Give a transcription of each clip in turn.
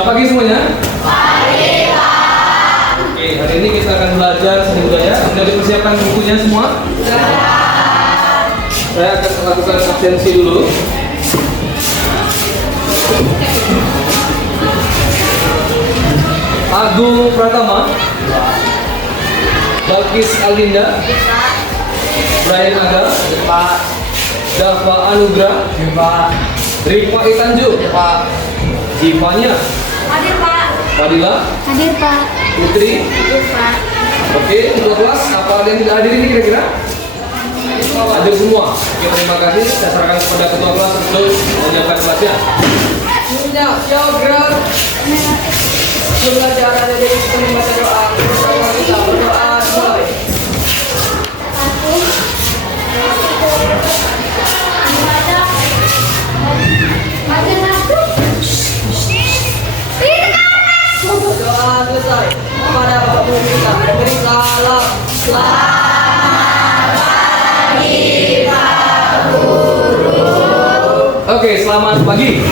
Selamat pagi semuanya. Pagi, Pak. Oke, hari ini kita akan belajar seni budaya. Sudah dipersiapkan bukunya semua? Sudah. Saya akan melakukan absensi dulu. Agung Pratama, Balkis Aldinda, Brian Aga, Dava Anugrah, Rifai Tanjung, Ivania, Hadir Pak. Fadila, Hadir Pak. Putri. Hadir Pak. Oke, untuk kelas apa ada yang tidak hadir ini kira-kira? Hadir semua. Oke, terima kasih. Saya serahkan kepada ketua kelas untuk menyiapkan kelasnya. Geograf pembelajaran dari membaca doa. Bersama kita berdoa mulai. Doa selesai. Kepada Bapak Guru kita beri salam. Oke, selamat pagi.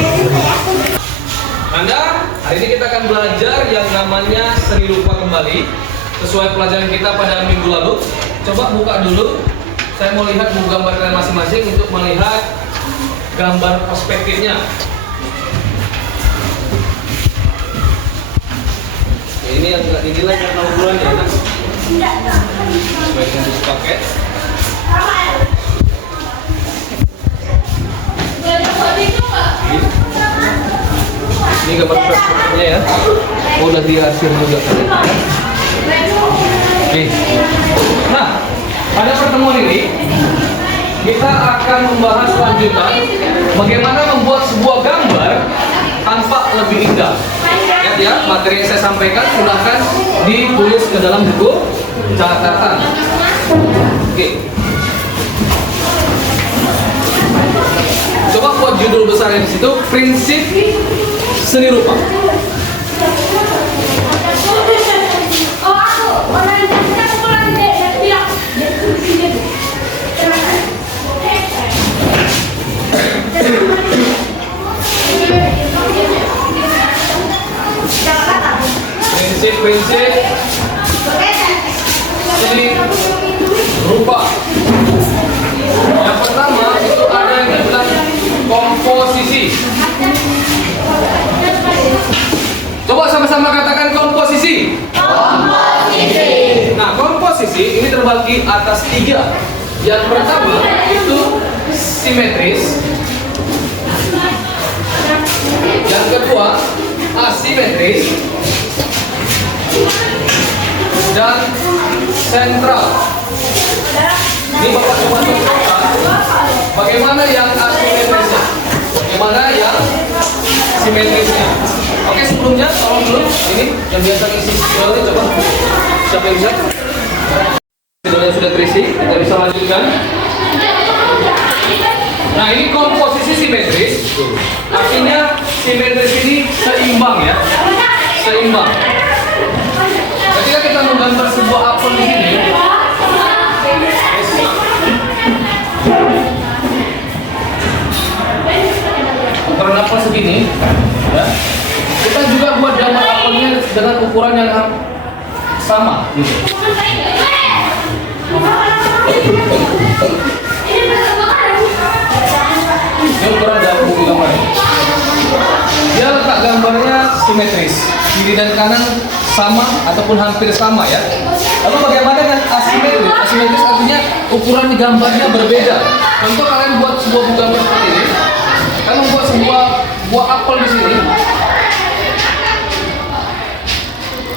Anda, hari ini kita akan belajar yang namanya seni rupa kembali sesuai pelajaran kita pada minggu lalu. Coba buka dulu. Saya mau lihat buku gambar kalian masing-masing untuk melihat gambar perspektifnya. Oke, ini yang tidak dinilai karena ukurannya. Baik untuk paket. Ini gambar perspektifnya ya. Oh, udah diarsir juga kan. Oke. Nah, pada pertemuan ini kita akan membahas lanjutan bagaimana membuat sebuah gambar tampak lebih indah. Lihat ya, materi yang saya sampaikan silahkan ditulis ke dalam buku catatan. Oke. Coba buat judul besarnya di situ, prinsip seni rupa. Prinsip seni rupa. Yang pertama itu ada yang dibilang komposisi. Coba sama-sama katakan komposisi. Komposisi. Nah, komposisi ini terbagi atas 3. Yang pertama itu simetris. Yang kedua asimetris. Dan sentral. Ini Bapak coba contohkan bagaimana yang asimetrisnya, bagaimana yang simetrisnya. Oke, sebelumnya tolong dulu ini yang biasa isi ini coba siapa yang bisa? Videonya sudah terisi, kita bisa lanjutkan. Nah, ini komposisi simetris. Artinya simetris ini seimbang ya, seimbang. Ketika kita menggambar sebuah apel di sini, ukuran apel segini, ya. Kita juga buat gambar apelnya dengan ukuran yang sama, gitu. Ini ukuran daun gambarnya. Dia letak gambarnya simetris, kiri dan kanan sama ataupun hampir sama ya. Lalu bagaimana dengan asimetris? Asimetris artinya ukuran gambarnya berbeda. Contoh kalian buat sebuah buku gambar seperti ini. Kalian membuat sebuah buah apel di sini.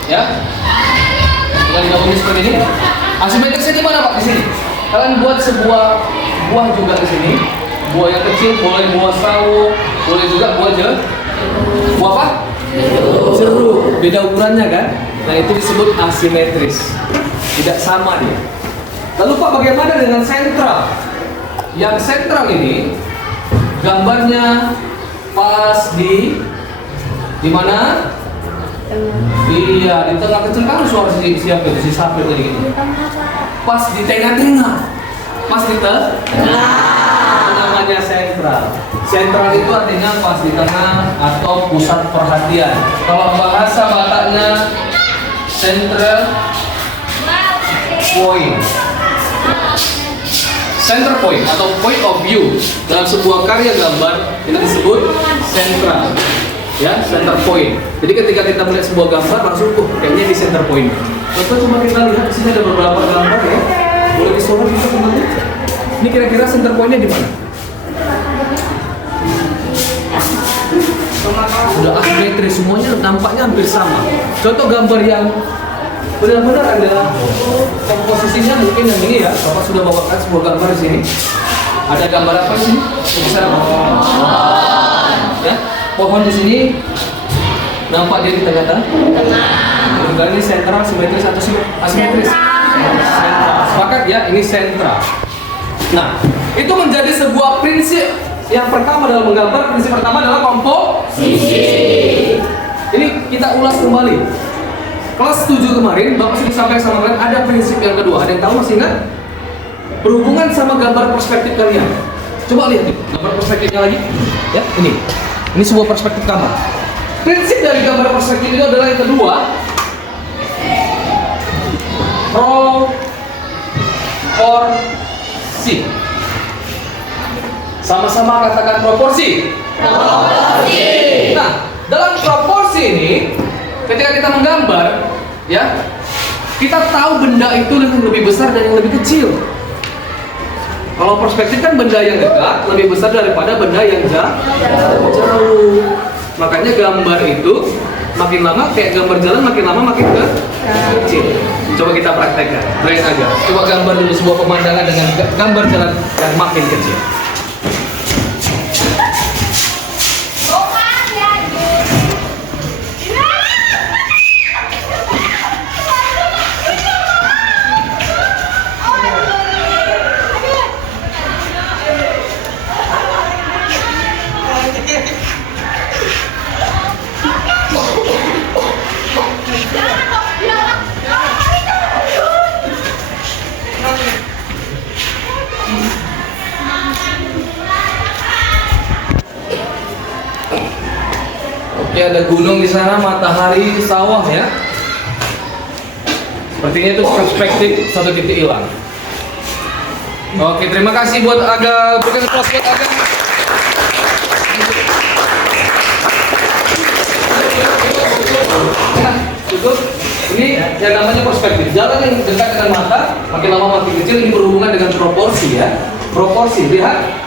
Ya. Dengan digabungin seperti ini. Asimetrisnya di mana Pak? Di sini. Kalian buat sebuah buah juga di sini. Buah yang kecil, boleh buah sawo, boleh juga buah buah apa? Jeruk. Beda ukurannya kan? Nah, itu disebut asimetris. Tidak sama dia. Lalu Pak, bagaimana dengan sentral? Yang sentral ini gambarnya pas di mana? Iya, di tengah kecil kan suara siapa itu? Si Safir tadi gitu. Pas di tengah-tengah. Pas di tengah. namanya sentral. Sentral itu artinya pas di tengah atau pusat perhatian. Kalau bahasa Bataknya central point. Center point atau point of view dalam sebuah karya gambar kita disebut sentral. Ya, center point. Jadi ketika kita melihat sebuah gambar langsung kayaknya di center point. Contoh coba kita lihat di sini ada beberapa gambar ya. Boleh disorot bisa kembali. Ini kira-kira center point-nya di mana? Sudah asimetris semuanya nampaknya hampir sama. Contoh gambar yang benar-benar ada komposisinya mungkin yang ini ya. Bapak sudah bawakan sebuah gambar di sini. Ada gambar apa di sini? Bisa apa? Ya, pohon di sini nampak dia di tengah-tengah. Tengah. Ini sentral, simetris atau asimetris? Sentral. Sepakat ya, ini sentral. Nah, itu menjadi sebuah prinsip yang pertama dalam menggambar. Prinsip pertama adalah komposisi. Ini kita ulas kembali. Kelas 7 kemarin, Bapak sudah sampaikan sama kalian ada prinsip yang kedua. Ada yang tahu masih ingat? Berhubungan sama gambar perspektif kalian. Coba lihat nih, gambar perspektifnya lagi. Ya, ini. Ini sebuah perspektif kamar. Prinsip dari gambar perspektif itu adalah yang kedua. Proporsi. Sama-sama katakan proporsi. Proporsi. Nah, dalam proporsi ini, ketika kita menggambar, ya, kita tahu benda itu yang lebih besar dan yang lebih kecil. Kalau perspektif kan benda yang dekat lebih besar daripada benda yang jauh. Makanya gambar itu makin lama kayak gambar jalan makin lama makin kecil. Coba kita praktekkan. Try aja. Coba gambar dulu sebuah pemandangan dengan gambar jalan yang makin kecil. Oke, ada gunung di sana, matahari, sawah ya. Sepertinya itu perspektif satu titik hilang. Oke, terima kasih buat Aga. Berikan applause buat Aga. Nah, cukup. Ini yang namanya perspektif. Jalan yang dekat dengan mata, makin lama makin kecil. Ini berhubungan dengan proporsi ya. Proporsi. Lihat,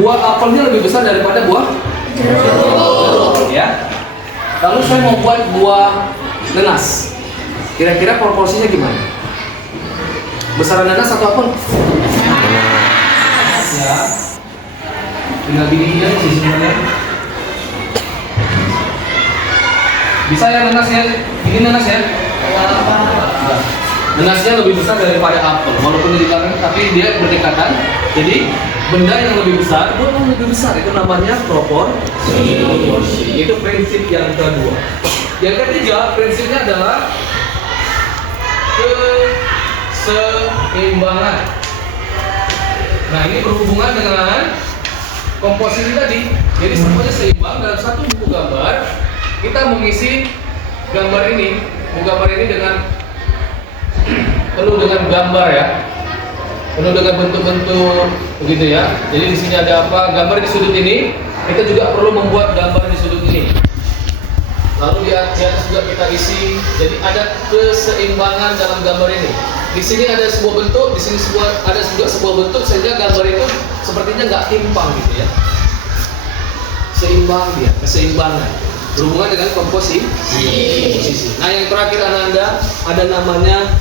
buah apelnya lebih besar daripada buah jeruk. Ya. Lalu saya mau buat buah nanas. Kira-kira proporsinya gimana? Besaran nanas atau apel? Ya. Tinggal gini sih sebenarnya. Bisa ya nanasnya? Ini nanas ya? Nah, nanasnya lebih besar daripada apel. Walaupun di belakang, tapi dia berdekatan. Jadi benda yang lebih besar, buah yang lebih besar itu namanya proporsi. Itu prinsip yang kedua. Yang ketiga, prinsipnya adalah keseimbangan. Nah, ini berhubungan dengan komposisi tadi. Jadi semuanya seimbang dalam satu buku gambar. Kita mengisi gambar ini, buku gambar ini dengan penuh dengan gambar ya. Penuh dengan bentuk-bentuk begitu ya. Jadi di sini ada apa? Gambar di sudut ini. Kita juga perlu membuat gambar di sudut ini. Lalu di atas juga kita isi. Jadi ada keseimbangan dalam gambar ini. Di sini ada sebuah bentuk, di sini ada juga sebuah bentuk sehingga gambar itu sepertinya nggak timpang gitu ya. Seimbang dia, keseimbangan. Berhubungan dengan komposisi. Nah yang terakhir Ananda ada namanya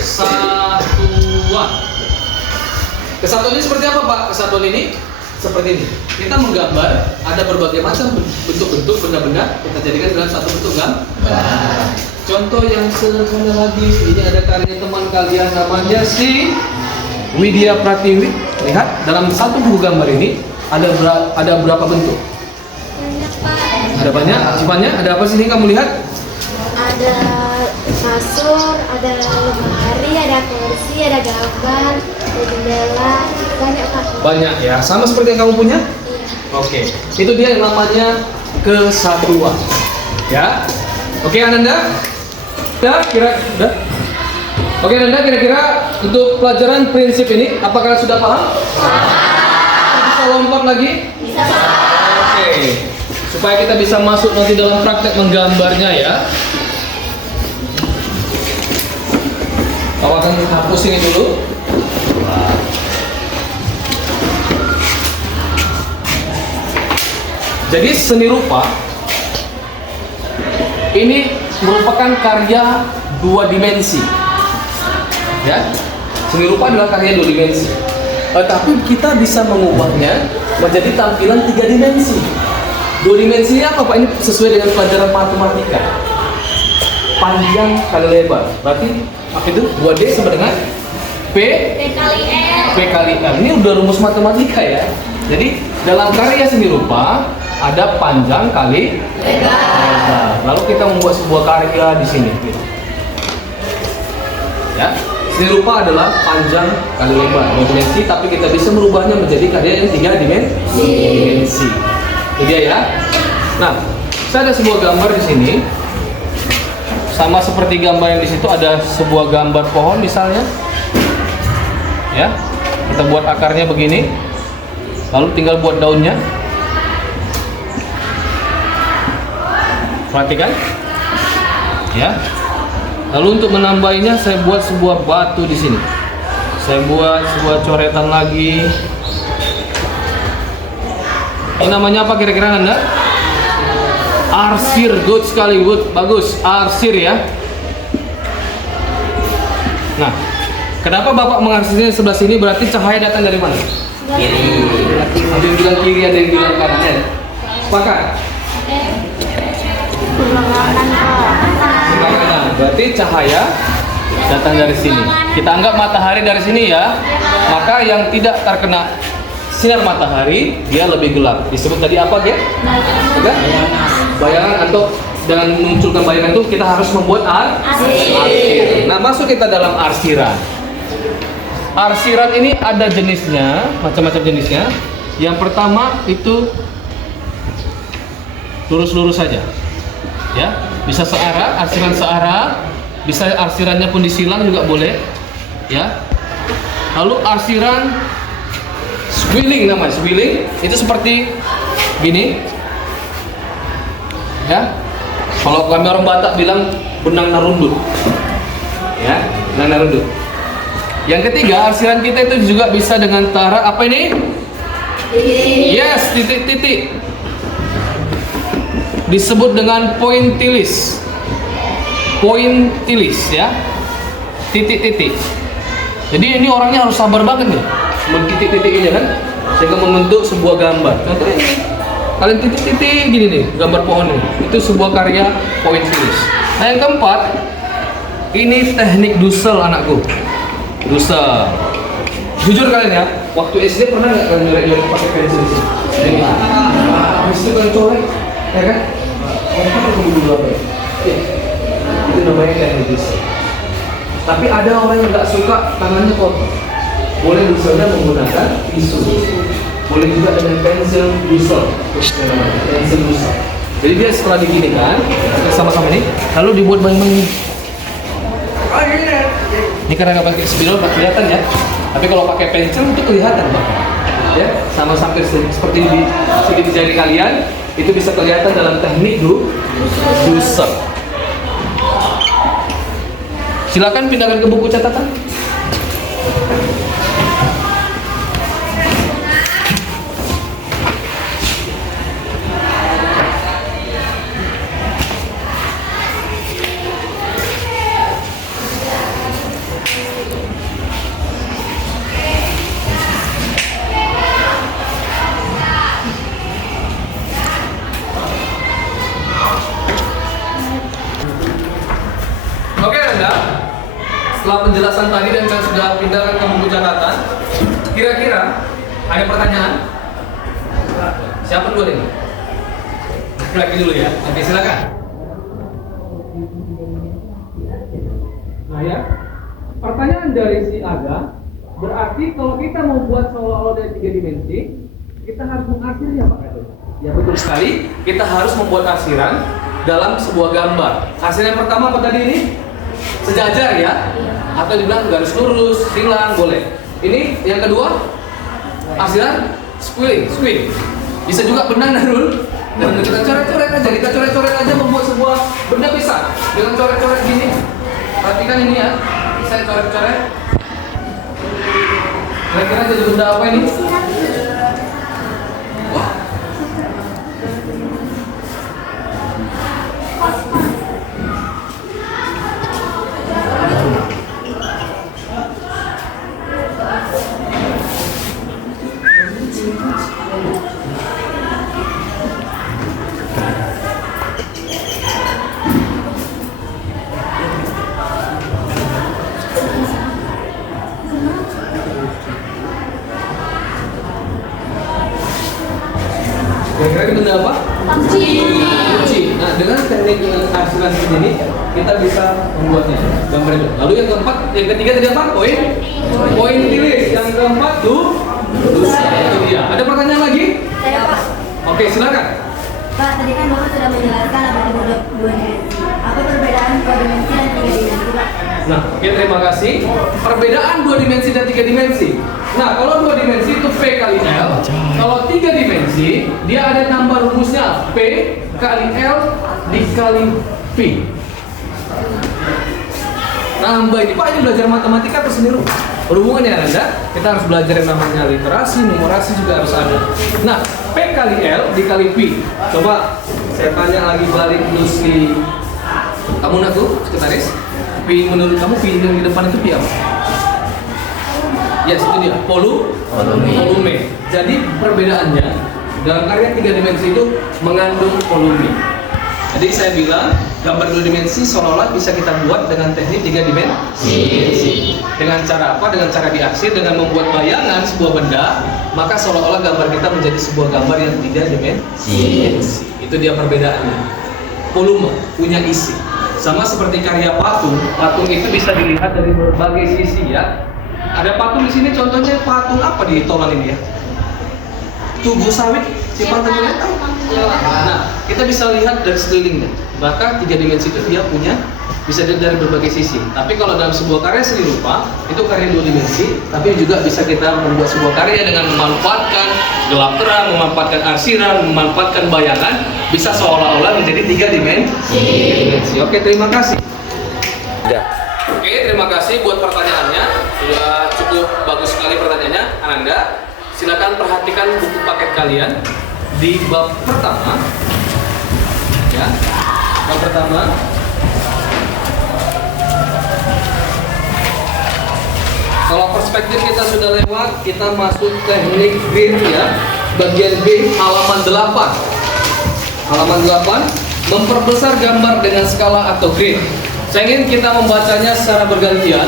kesatuan. Kesatuan ini seperti apa Pak? Kesatuan ini seperti ini. Kita menggambar ada berbagai macam bentuk-bentuk benda-benda kita jadikan dalam satu bentuk gambar. Contoh yang sederhana lagi, ini ada karya teman kalian namanya si Widya Pratiwi. Lihat dalam satu buku gambar ini ada berapa bentuk? Banyak Pak. Ada banyak. Sifatnya ada apa sih ini kamu lihat? Ada kasur, ada lemari, ada kursi, ada gambar, ada jendela, Banyak Pak. Banyak ya, sama seperti yang kamu punya? Iya. Oke, itu dia yang namanya kesatuan. Ya, oke Ananda? Ya, udah. Oke Ananda, kira-kira untuk pelajaran prinsip ini, apakah sudah paham? Bisa lompat lagi? Bisa Pak. Oke, supaya kita bisa masuk nanti dalam praktek menggambarnya ya. Kamu akan hapus ini dulu. Jadi seni rupa ini merupakan karya dua dimensi. Ya, seni rupa adalah karya dua dimensi. Tapi kita bisa mengubahnya menjadi tampilan tiga dimensi. Dua dimensinya apa Pak? Ini sesuai dengan pelajaran matematika. Panjang kali lebar. Berarti apa itu? 2D sama dengan P P kali L. P kali L. Ini udah rumus matematika ya. Jadi dalam karya seni rupa ada panjang kali lebar. Lalu kita membuat sebuah karya di sini. Ya, seni rupa adalah panjang kali lebar, dua dimensi, tapi kita bisa merubahnya menjadi karya yang tiga dimensi. Itu dia ya. Nah, saya ada sebuah gambar di sini. Sama seperti gambar yang di situ ada sebuah gambar pohon misalnya. Ya, kita buat akarnya begini. Lalu tinggal buat daunnya. Perhatikan. Ya. Lalu untuk menambahinya saya buat sebuah batu di sini. Saya buat sebuah coretan lagi. Ini namanya apa kira-kira Anda? Arsir, good sekali, good, bagus. Arsir ya. Nah, kenapa Bapak mengarsirnya sebelah sini? Berarti cahaya datang dari mana? Kiri. Ada yang bilang kiri, ada yang bilang kanan ya. Sepakat? Sebelah kanan. Berarti cahaya datang dari sini. Kita anggap matahari dari sini ya. Maka yang tidak terkena sinar matahari dia lebih gelap. Disebut tadi apa dia? Bayangan atau dengan memunculkan bayangan itu kita harus membuat arsir. Nah, masuk kita dalam arsiran. Arsiran ini ada jenisnya, macam-macam jenisnya. Yang pertama itu lurus-lurus saja. Ya, bisa searah, arsiran searah, bisa arsirannya pun disilang juga boleh. Ya. Lalu arsiran swirling namanya, swirling itu seperti gini. Ya, kalau kami orang Batak bilang benang narundut. Ya, benang narundut. Yang ketiga, arsiran kita itu juga bisa dengan cara apa ini? Yes, titik-titik. Disebut dengan pointillis. Pointillis ya. Titik-titik. Jadi ini orangnya harus sabar banget nih. Titik-titik ini kan sehingga membentuk sebuah gambar. Contohnya ini. Kalian titik-titik gini nih, gambar pohon ini. Itu sebuah karya pointillis. Nah, yang keempat, ini teknik dusel anakku. Dusel. Jujur kalian ya, waktu SD pernah nggak kalian nyolek-nyolek pakai pensil sih? Habis itu kalian colek, ya kan? Apa dulu apa ya? Itu namanya teknik dusel. Tapi ada orang yang nggak suka tangannya kotor. Boleh duselnya menggunakan tisu. Boleh juga dengan pensil dusel. Pensil dusel. Jadi dia setelah diginikan, sama-sama ini, lalu dibuat bayang-bayang ini. Ini karena nggak pakai spidol nggak kelihatan ya. Tapi kalau pakai pensil itu kelihatan bahkan. Ya, sama sampai seperti di segi jari kalian, itu bisa kelihatan dalam teknik dusel. Silakan pindahkan ke buku catatan. Oke Anda, setelah penjelasan tadi dan kalian sudah pindahkan ke buku catatan, kira-kira ada pertanyaan? Siapa dulu ini? Lagi dulu ya. Oke, silakan. Nah ya, pertanyaan dari si Aga, Berarti kalau kita mau buat seolah-olah dari 3 dimensi, kita harus mengakhirnya Pak Kado. Ya betul sekali, kita harus membuat arsiran dalam sebuah gambar. Arsiran yang pertama apa tadi ini? Sejajar ya? Atau dibilang garis lurus, silang, boleh. Ini yang kedua, arsiran square. Bisa juga benang dan rul. Dan kita coret-coret aja membuat sebuah benda bisa. Dengan coret-coret gini. Perhatikan ini ya. Saya coret-coret. Kira-kira jadi benda apa ini? Wah. Kira-kira ini benda apa? Kunci. Nah, dengan teknik arsiran seperti ini, kita bisa membuatnya. Gambar itu. Lalu yang keempat, yang ketiga tadi apa? Poin tulis. Yang keempat dusa. Itu dia. Ada pertanyaan lagi? Saya Pak. Oke, silakan. Pak, tadi kan Bapak sudah menjelaskan apa itu dua dimensi. Apa perbedaan 2 dimensi dan 3 dimensi, Pak? Nah, oke, terima kasih. Perbedaan 2 dimensi dan 3 dimensi. Nah, kalau 2 dimensi itu P kali L. Kalau 3 dimensi, dia ada tambah rumusnya P kali L dikali V. Nambah ini, Pak, ini belajar matematika atau seni rupa? Berhubungan ya Anda, kita harus belajar yang namanya literasi, numerasi juga harus ada. Nah, P kali L dikali V. Coba saya tanya lagi balik dulu si kamu Naku, sekretaris. P menurut kamu P yang di depan itu P apa? Yes, itu dia, volume. Jadi perbedaannya dalam karya 3 dimensi itu mengandung volume. Jadi saya bilang gambar 2 dimensi seolah-olah bisa kita buat dengan teknik 3 dimensi. Dengan cara apa? Dengan cara diarsir, dengan membuat bayangan sebuah benda, maka seolah-olah gambar kita menjadi sebuah gambar yang 3 dimensi. Itu dia perbedaannya. Volume, punya isi. Sama seperti karya patung, patung itu bisa dilihat dari berbagai sisi ya. Ada patung di sini, contohnya patung apa di Tolan ini ya? Tugu sawit, si patung ini tahu? Nah, kita bisa lihat dari sekelilingnya. Maka 3 dimensi itu dia punya bisa dilihat dari berbagai sisi. Tapi kalau dalam sebuah karya seni rupa, itu karya 2 dimensi, tapi juga bisa kita membuat sebuah karya dengan memanfaatkan gelap terang, memanfaatkan arsiran, memanfaatkan bayangan, bisa seolah-olah menjadi 3 dimensi. Oke, terima kasih. Oke, terima kasih buat pertanyaannya. Sudah cukup bagus sekali pertanyaannya, Ananda. Silakan perhatikan buku paket kalian di bab pertama. Ya, bab pertama. Kalau perspektif kita sudah lewat, kita masuk teknik grid ya. Bagian B, halaman 8. Halaman 8, memperbesar gambar dengan skala atau grid. Saya ingin kita membacanya secara bergantian.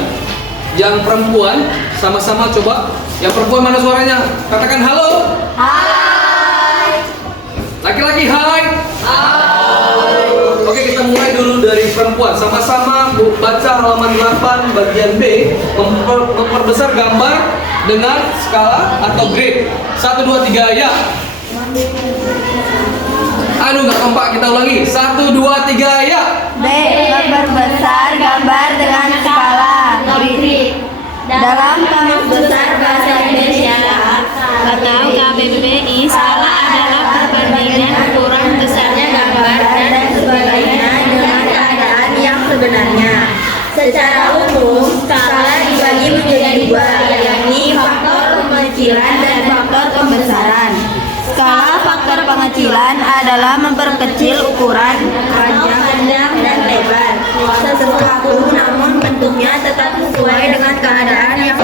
Yang perempuan sama-sama coba. Yang perempuan mana suaranya? Katakan halo. Hai. Laki-laki hai. Hai. Oke, kita mulai dulu dari perempuan. Sama-sama baca halaman 8 bagian B, memperbesar gambar dengan skala atau grid. 1 2 3 ya. Aduh, nggak kompak, kita ulangi. 1 2 3 ya. B. Memperbesar gambar dengan skala grid. Dalam Kamus Besar Bahasa Indonesia atau KBBI, skala adalah perbandingan ukuran besarnya gambar dan sebagainya dengan keadaan yang sebenarnya. Secara umum, skala dibagi menjadi 2, yakni faktor pengecilan dan faktor pembesaran. Skala faktor pengecilan adalah memperkecil ukuran panjang dan lebar sesuatu, namun bentuknya tetap sesuai dengan keadaan yang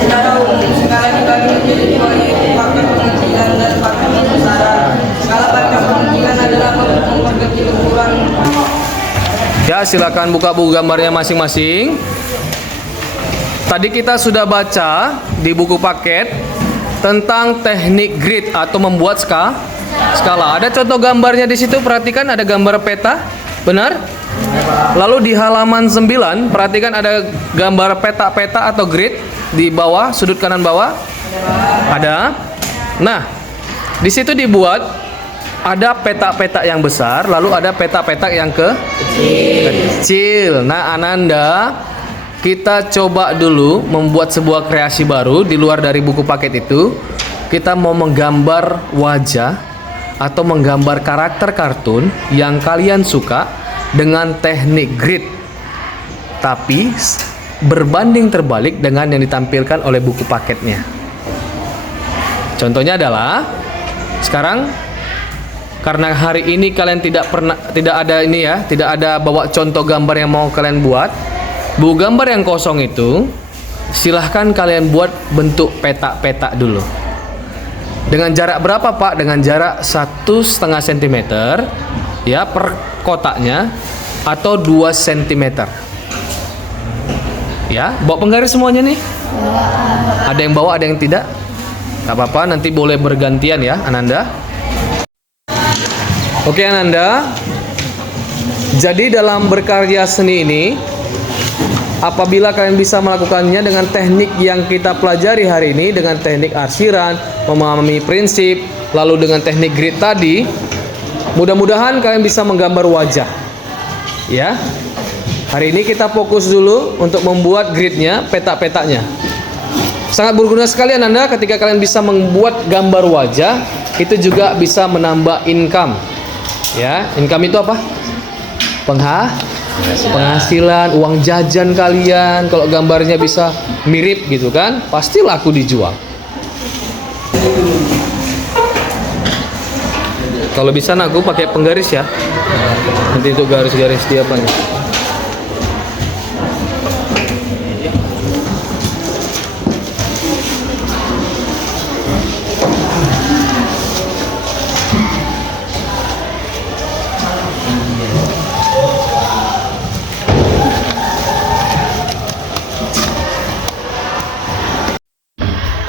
Secara umum, skala dibagi menjadi 2, yaitu faktor pengecilan dan faktor pembesaran. Skala faktor pengecilan adalah memperkecil ukuran. Ya, silakan buka buku gambarnya masing-masing. Tadi kita sudah baca di buku paket tentang teknik grid atau membuat skala. Ada contoh gambarnya di situ, perhatikan ada gambar peta, benar? Lalu di halaman 9, perhatikan ada gambar peta-peta atau grid di bawah, sudut kanan bawah. Ada. Nah, di situ dibuat ada peta-peta yang besar, lalu ada peta-peta yang kecil. Nah, Ananda, kita coba dulu membuat sebuah kreasi baru di luar dari buku paket itu. Kita mau menggambar wajah atau menggambar karakter kartun yang kalian suka dengan teknik grid, tapi berbanding terbalik dengan yang ditampilkan oleh buku paketnya. Contohnya adalah sekarang, karena hari ini kalian tidak ada bawa contoh gambar yang mau kalian buat, buku gambar yang kosong itu silahkan kalian buat bentuk peta-peta dulu. Dengan jarak berapa, Pak? Dengan jarak 1,5 cm ya per kotaknya, atau 2 cm. Ya, bawa penggaris semuanya nih. Ada yang bawa, ada yang tidak. Gak apa-apa, nanti boleh bergantian ya, Ananda. Oke, Ananda. Jadi dalam berkarya seni ini, apabila kalian bisa melakukannya dengan teknik yang kita pelajari hari ini, dengan teknik arsiran, memahami prinsip, lalu dengan teknik grid tadi, mudah-mudahan kalian bisa menggambar wajah. Ya. Hari ini kita fokus dulu untuk membuat gridnya, peta-petanya. Sangat berguna sekali Ananda ketika kalian bisa membuat gambar wajah, itu juga bisa menambah income. Ya, income itu apa? Penghasilan, uang jajan kalian. Kalau gambarnya bisa mirip gitu kan, pasti laku dijual. Kalau bisa aku pakai penggaris ya. Nanti itu garis-garis dia apa nih?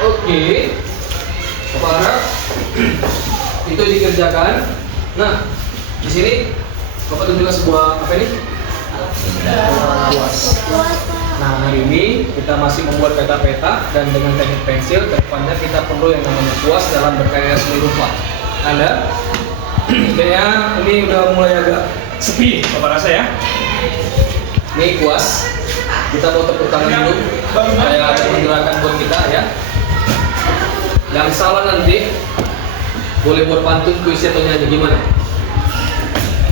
Oke, Bapak harap itu dikerjakan. Nah, di sini Bapak tunjukkan sebuah apa ini? Kuas. Nah, hari ini kita masih membuat peta-peta dan dengan teknik pensil. Kedepannya kita perlu yang namanya kuas dalam berkarya seni rupa. Anda, kayaknya ini udah mulai agak sepi, Bapak rasa ya? Ini kuas. Kita mau tepuk tangan dulu supaya ada pergerakan buat kita ya. Yang salah nanti boleh buat pantun, puisi atau nyanyi, gimana?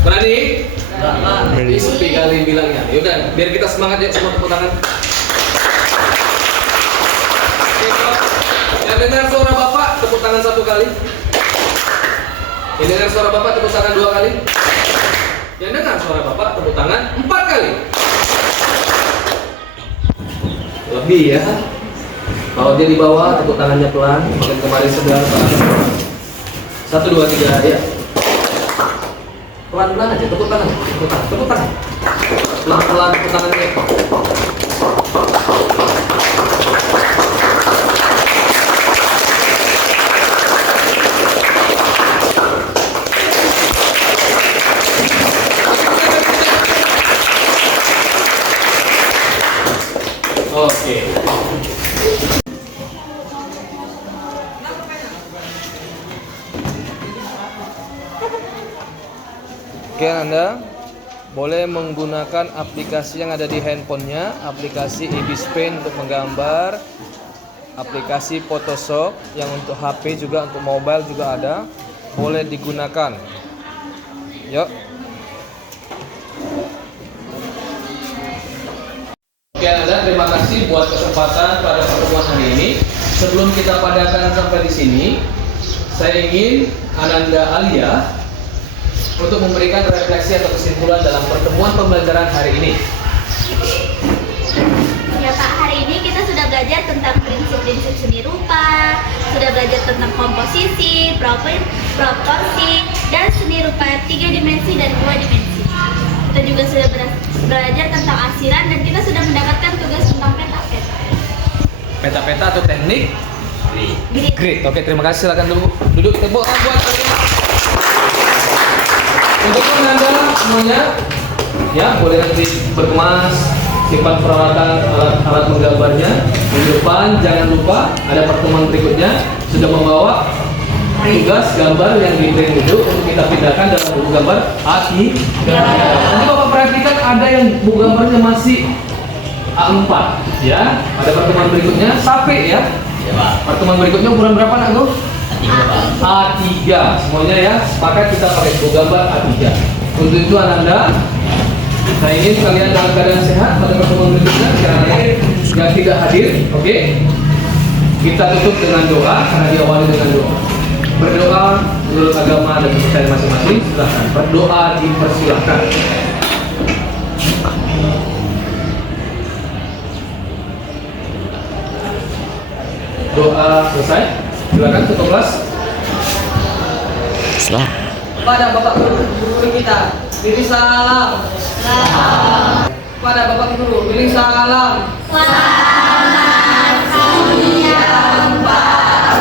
Berani? Berani. Sepi kali bilangnya. Yaudah, biar kita semangat ya, semua tepuk tangan. Yang dengar suara Bapak, tepuk tangan 1 kali. Yang dengar suara Bapak, tepuk tangan 2 kali. Yang dengar suara Bapak, tepuk tangan 4 kali. Lebih ya. Kalau dia di bawah, tepuk tangannya pelan, makin kemarin sedang. 1, 2, 3 ya. Pelan-pelan aja, tepuk tangan. Pelan-pelan tepuk tangannya. Oke. Oke, Anda boleh menggunakan aplikasi yang ada di handphonenya, aplikasi Ibis Paint untuk menggambar, aplikasi Photoshop yang untuk HP juga, untuk mobile juga ada, boleh digunakan. Yuk. Oke, Anda, terima kasih buat kesempatan pada pertemuan hari ini. Sebelum kita padakan sampai di sini, saya ingin Ananda Alia untuk memberikan refleksi atau kesimpulan dalam pertemuan pembelajaran hari ini. Ya Pak, hari ini kita sudah belajar tentang prinsip-prinsip seni rupa, sudah belajar tentang komposisi, proporsi, dan seni rupa 3 dimensi dan 2 dimensi. Kita juga sudah belajar tentang arsiran dan kita sudah mendapatkan tugas tentang peta-peta. Peta-peta atau teknik Great. Oke, terima kasih. Silakan duduk. Tepuk tangan buat kalian. Untuk Anda semuanya, ya boleh nanti berkemas, simpan peralatan alat menggambarnya. Di depan jangan lupa ada pertemuan berikutnya sudah membawa tugas gambar yang di print itu untuk kita pindahkan dalam buku gambar A3. Nanti Bapak perhatikan ada yang buku gambarnya masih A4 ya. Ada pertemuan berikutnya sampai ya. Pertemuan berikutnya ukuran berapa nak Go? A3 semuanya ya. Sepakat kita pakai buku gambar A3. Untuk itu Ananda, saya ingin kalian dalam keadaan sehat pada pertemuan berikutnya. Yang tidak hadir, oke? Kita tutup dengan doa karena diawali dengan doa. Berdoa menurut agama dan kepercayaan masing-masing. Silahkan berdoa, dipersilahkan. Doa selesai. Silakan tutup kelas. Kepada Bapak Guru kita, beri salam. Kepada Bapak Guru, beri salam.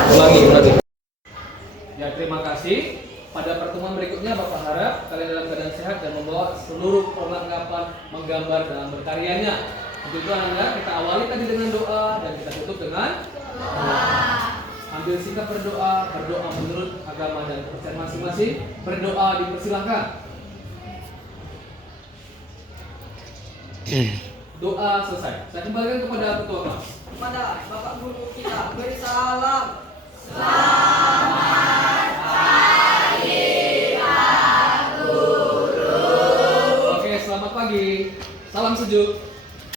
Ulangi. Ya, terima kasih. Pada pertemuan berikutnya Bapak harap kalian dalam keadaan sehat dan membawa seluruh perlengkapan menggambar dalam berkaryanya. Untuk itu Anda kita awali tadi dengan doa dan kita tutup dengan doa. Ambil sikap berdoa menurut agama dan kepercayaan masing-masing. Berdoa dipersilahkan. Doa selesai. Saya kembalikan kepada ketua kelas. Kepada Bapak Guru kita, beri salam. Oke, selamat pagi. Salam sejuk.